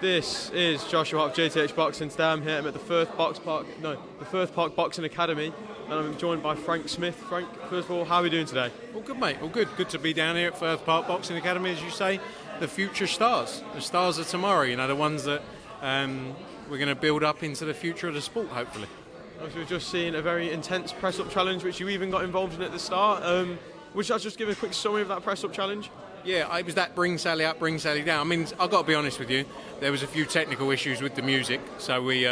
This is Joshua of JTH Boxing. Today I'm here at the Firth Park Boxing Academy, and I'm joined by Frank Smith. Frank, first of all, how are we doing today? All good, mate. All good. Good to be down here at Firth Park Boxing Academy, as you say. The future stars, the stars of tomorrow. You know, the ones that we're going to build up into the future of the sport, hopefully. Obviously, we've just seen a very intense press-up challenge, which you even got involved in at the start. Would you just give a quick summary of that press-up challenge? Yeah, it was that bring Sally up, bring Sally down. I mean, I've got to be honest with you, there was a few technical issues with the music, so we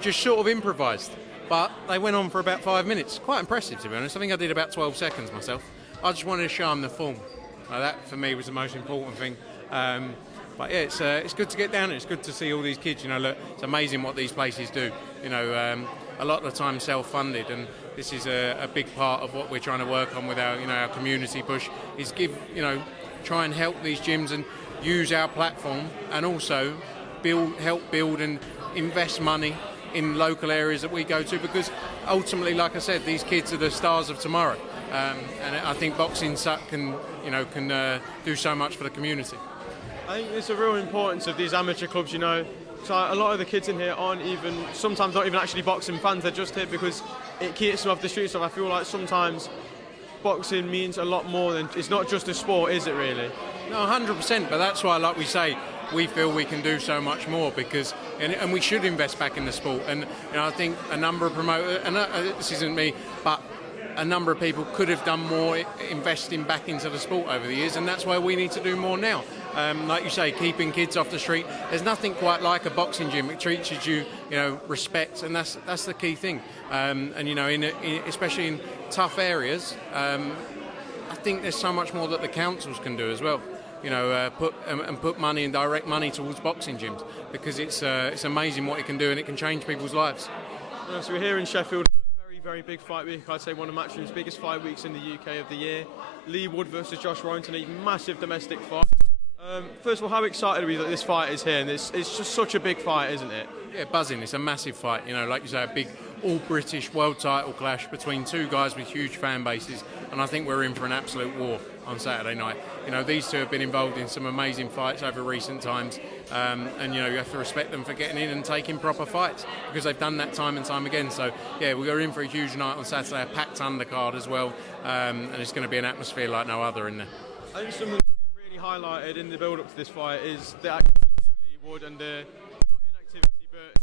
just sort of improvised. But they went on for about 5 minutes. Quite impressive, to be honest. I think I did about 12 seconds myself. I just wanted to show them the form. That, for me, was the most important thing. But yeah, it's good to get down here. It's good to see all these kids. You know, look, it's amazing what these places do. You know, a lot of the time self-funded, and this is a big part of what we're trying to work on with our community push. Is try and help these gyms and use our platform, and also help build and invest money in local areas that we go to, because ultimately, like I said, these kids are the stars of tomorrow, and I think boxing can do so much for the community. I think it's a real importance of these amateur clubs, you know. So a lot of the kids in here sometimes not even actually boxing fans, they're just here because it keeps them off the streets. So I feel like sometimes boxing means a lot more than, it's not just a sport, is it really? No, 100%, but that's why, like we say, we feel we can do so much more, because and we should invest back in the sport. And I think a number of promoters, and this isn't me, but a number of people could have done more investing back into the sport over the years, and that's why we need to do more now. Like you say, keeping kids off the street. There's nothing quite like a boxing gym. It treats you, respect, and that's the key thing. And especially in tough areas, I think there's so much more that the councils can do as well. Put money and direct money towards boxing gyms, because it's amazing what it can do, and it can change people's lives. So we're here in Sheffield. Very big fight week. I'd say one of Matchroom's biggest fight weeks in the UK of the year. Lee Wood versus Josh Warrington, a massive domestic fight. First of all, how excited are we that this fight is here? And it's just such a big fight, isn't it? Yeah, buzzing. It's a massive fight. You know, like you say, a big all-British world title clash between two guys with huge fan bases, and I think we're in for an absolute war on Saturday night. You know, these two have been involved in some amazing fights over recent times, and you have to respect them for getting in and taking proper fights, because they've done that time and time again. So yeah, we're in for a huge night on Saturday, a packed undercard as well, and it's going to be an atmosphere like no other in there. I think something that's been really highlighted in the build-up to this fight is the activity of Lee Wood, and the not inactivity, but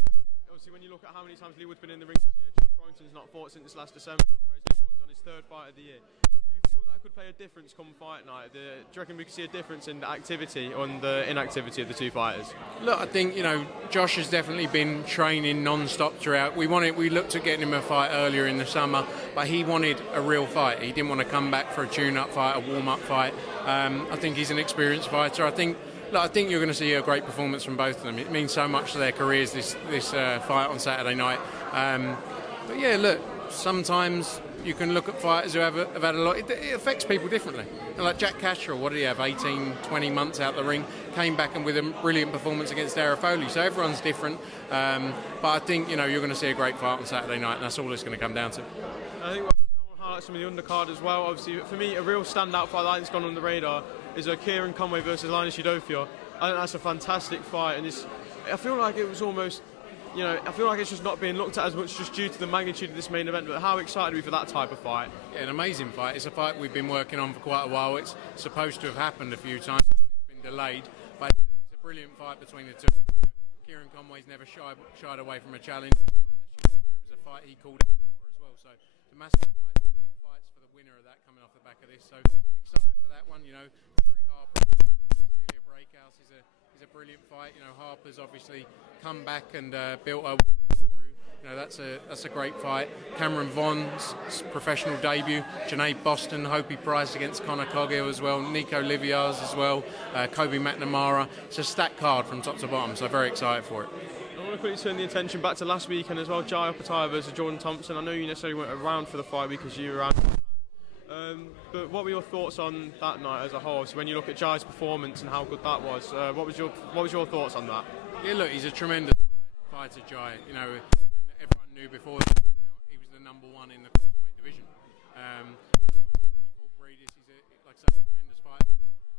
obviously when you look at how many times Lee Wood's been in the ring this year, Josh Warrington's not fought since last December, whereas Lee Wood's on his third fight of the year. Do you feel that could play a difference come fight night? Do you reckon we could see a difference in the activity and the inactivity of the two fighters? Look, I think Josh has definitely been training non-stop throughout. We looked at getting him a fight earlier in the summer, but he wanted a real fight. He didn't want to come back for a tune-up fight, a warm-up fight. I think he's an experienced fighter. I think you're going to see a great performance from both of them. It means so much to their careers, this fight on Saturday night. But yeah, look, sometimes you can look at fighters who have had a lot. It affects people differently. Like Jack Catterall, what did he have, 18, 20 months out the ring, came back and with a brilliant performance against Darragh Foley. So everyone's different. But I think you're going to see a great fight on Saturday night, and that's all it's going to come down to. I think I want to highlight some of the undercard as well. Obviously, for me, a real standout fight that's gone on the radar is Kieran Conway versus Linus Udofia. I think that's a fantastic fight, and I feel like it was almost, I feel like it's just not being looked at as much just due to the magnitude of this main event. But how excited are we for that type of fight? Yeah, an amazing fight. It's a fight we've been working on for quite a while. It's supposed to have happened a few times. It's been delayed, but it's a brilliant fight between the two. Kieran Conway's never shied away from a challenge. It was a fight he called out for as well. So it's a massive fight, big fights for the winner of that coming off the back of this. So excited for that one. Terry Harper, Celia Breakhouse is a brilliant fight. Harper's obviously come back and built her way back through. That's a great fight. Cameron Vaughn's professional debut. Janae Boston, Hopi Price against Conor Coghill as well. Nico Livias as well. Kobe McNamara. It's a stacked card from top to bottom, so very excited for it. I want to quickly turn the attention back to last weekend as well. Jai Opetaia versus Charlo Thompson. I know you necessarily weren't around for the fight because you were around. But what were your thoughts on that night as a whole? So when you look at Jai's performance and how good that was, what was your thoughts on that? Yeah, look, he's a tremendous fighter, Jai. And everyone knew before he was the number one in the cruiserweight division. When he fought Breedis, he's a tremendous fighter.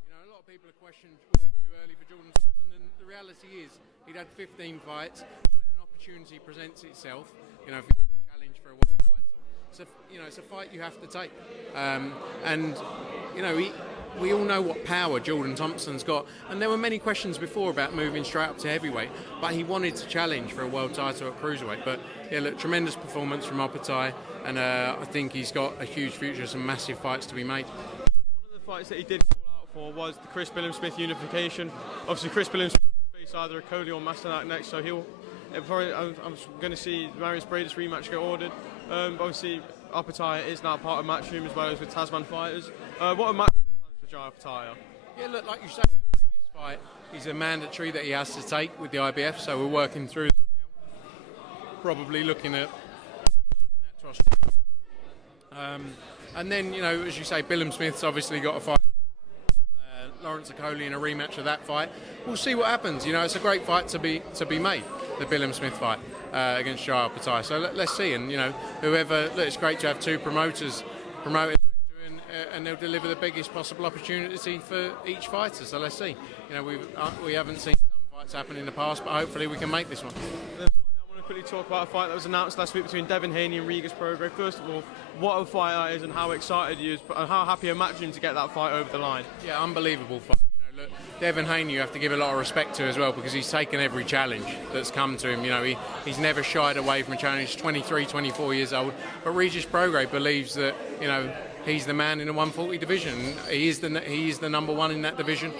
But, a lot of people have questioned, was it too early for Jordan Thompson? And the reality is, he'd had 15 fights. When an opportunity presents itself, you know, if you challenge for a world title, it's a fight you have to take. And you know, we all know what power Jordan Thompson's got, and there were many questions before about moving straight up to heavyweight, but he wanted to challenge for a world title at cruiserweight. But yeah, look, tremendous performance from Opetaia, and I think he's got a huge future, some massive fights to be made. One of the fights that he did call out for was the Chris Billam-Smith unification. Obviously, Chris Billam-Smith face either a Coley or Masternak next, so I'm going to see Marius Bradis rematch get ordered. Obviously, Opetaia is now part of Matchroom as well as with Tasman Fighters. What are Matchroom plans for Jai Opetaia? Yeah, look, like you say, the previous fight is a mandatory that he has to take with the IBF, so we're working through that now. Probably looking at taking that to Australia. And then, you know, as you say, Billam-Smith's obviously got a fight. Lawrence Okoli in a rematch of that fight. We'll see what happens. You know, it's a great fight to be made, the Billam-Smith fight against Charlo Opetaia. So let's see. And you know, look, it's great to have two promoters promoting those two, and they'll deliver the biggest possible opportunity for each fighter. So let's see. You know, we haven't seen some fights happen in the past, but hopefully we can make this one. Quickly talk about a fight that was announced last week between Devin Haney and Regis Prograis. First of all, what a fight that is, and how excited you and how happy are Matchroom to get that fight over the line. Yeah, unbelievable fight. You know, look, Devin Haney you have to give a lot of respect to as well, because he's taken every challenge that's come to him. You know, he's never shied away from a challenge. He's 23, 24 years old. But Regis Prograis believes that, you know, he's the man in the 140 division. He is the number one in that division.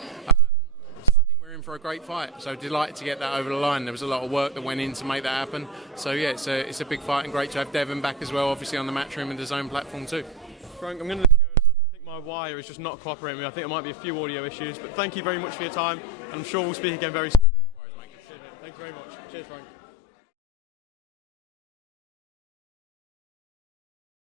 For a great fight, so delighted to get that over the line. There was a lot of work that went in to make that happen, so yeah, it's a big fight, and great to have Devin back as well, obviously on the Matchroom and the Zone platform too. Frank, I'm going to let you go now. I think my wire is just not cooperating with me. I think there might be a few audio issues, but thank you very much for your time, and I'm sure we'll speak again very soon. No worries, mate. Cheers, mate. Thank you very much. Cheers, Frank.